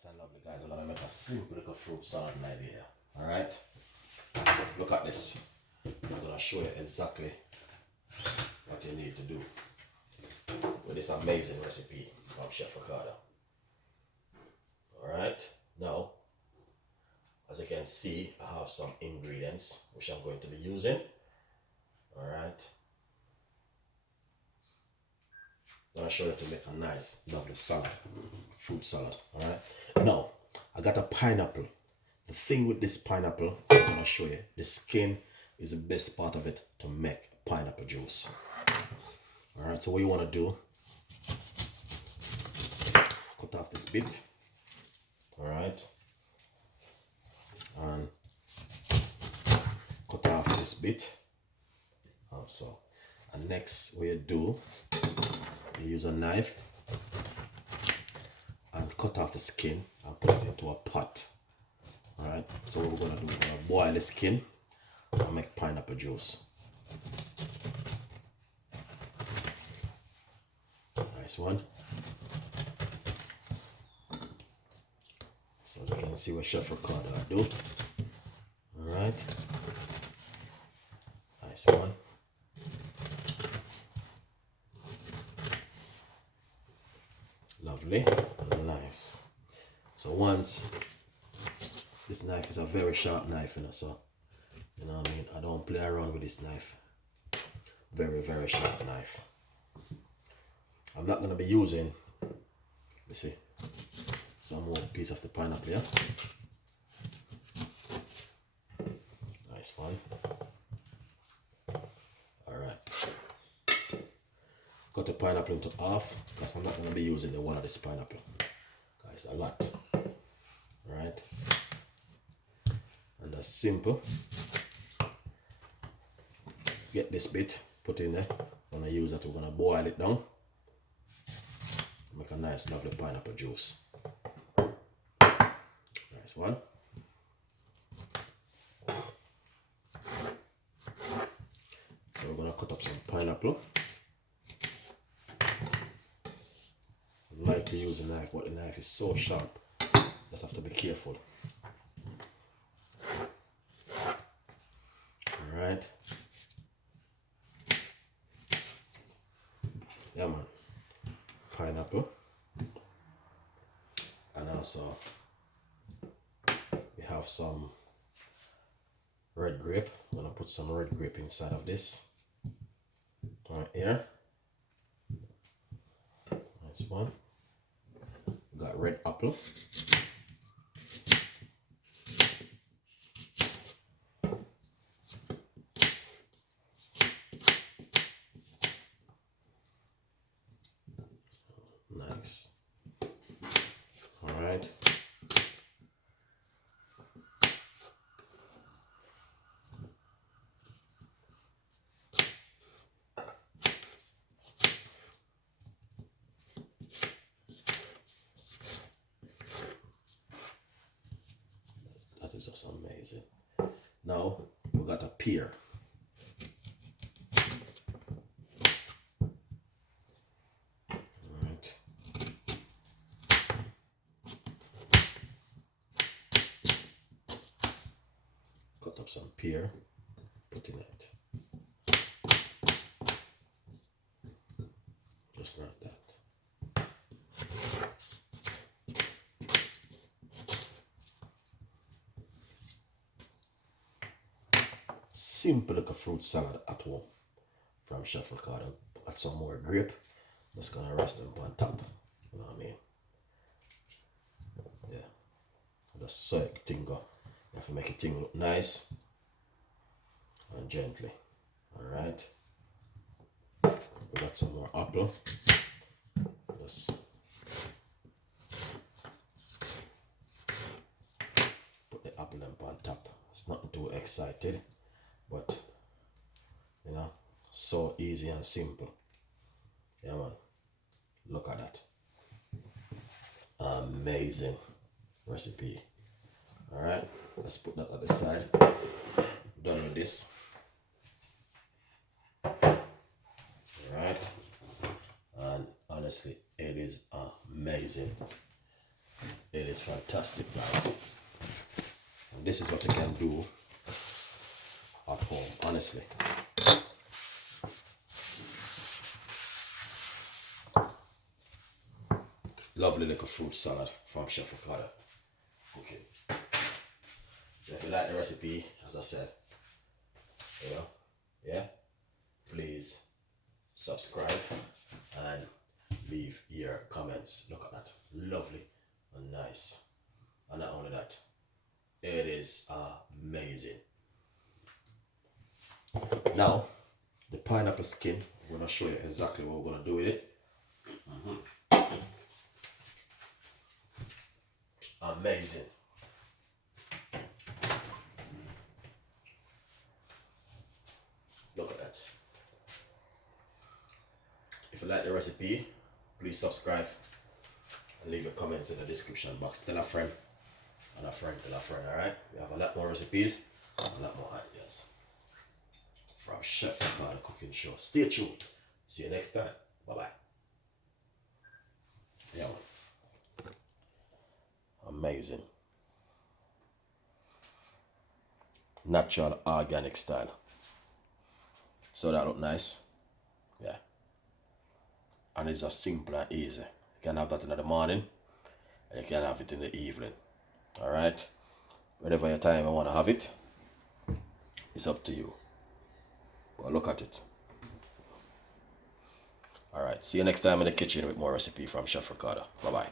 Nice and lovely, guys. I'm gonna make a simple little fruit salad night here. Alright? Look at this. I'm gonna show you exactly what you need to do with this amazing recipe from Chef Ricardo. Alright? Now, as you can see, I have some ingredients which I'm going to be using. Alright? I'm gonna show you to make a nice, lovely salad, fruit salad. Alright? Now, I got a pineapple. The thing with this pineapple, I'm gonna show you, the skin is the best part of it to make pineapple juice. Alright, so what you wanna do, cut off this bit. Alright? And cut off this bit also. And next, what you do, you use a knife and cut off the skin and put it into a pot. Alright, so what we're gonna do, we're gonna boil the skin and make pineapple juice. Nice one. So as you can see what Chef Ricardo do. Alright. Nice one. Lovely. Nice. So once, this knife is a very sharp knife, you know, so you know what I mean, I don't play around with this knife. Very, very sharp knife. I'm not gonna be using, let's see, some more piece of the pineapple here. Nice one. Alright. Cut the pineapple into half because I'm not gonna be using the one of this pineapple. Guys, a lot. Alright. And that's simple. Get this bit, put in there. When I use that, we're gonna boil it down. Make a nice, lovely pineapple juice. Nice one. So we're gonna cut up some pineapple. I like to use a knife, but the knife is so sharp. Just have to be careful. Alright. Yeah, man. Pineapple. And also, we have some red grape. I'm gonna put some red grape inside of this. Right here. Nice one. Got red apple. Nice. All right. That is just amazing. Now we got a pear. Cut up some pear, put in it. Just like that. Simple like a fruit salad at home from Chef Ricardo. Add some more grape. Just gonna rest them on top. You know what I mean? Yeah. Just so it thing go. You have to make it thing look nice and gently. Alright. We got some more apple. Just put the apple lamp on top. It's nothing too excited, but you know, so easy and simple. Yeah, man. Look at that. Amazing recipe. Alright, let's put that at the side. Done with this. Alright, and honestly, it is amazing. It is fantastic, guys. And this is what you can do at home, honestly. Lovely little fruit salad from Chef Ricardo cooking. So if you like the recipe, as I said, you know, yeah, please subscribe and leave your comments. Look at that, lovely and nice. And not only that, it is amazing. Now, the pineapple skin, I'm going to show you exactly what we're going to do with it. Amazing. Look at that. If you like the recipe, please subscribe and leave your comments in the description box. Tell a friend and a friend tell a friend, alright? We have a lot more recipes, a lot more ideas from Chef Ricardo Cooking Show. Stay tuned. See you next time. Bye bye. Yeah, man. Amazing. Natural organic style. So that look nice. Yeah. And it's just simple and easy. You can have that in the morning and you can have it in the evening. Alright? Whenever your time you want to have it, it's up to you. But look at it. Alright, see you next time in the kitchen with more recipe from Chef Ricardo. Bye bye.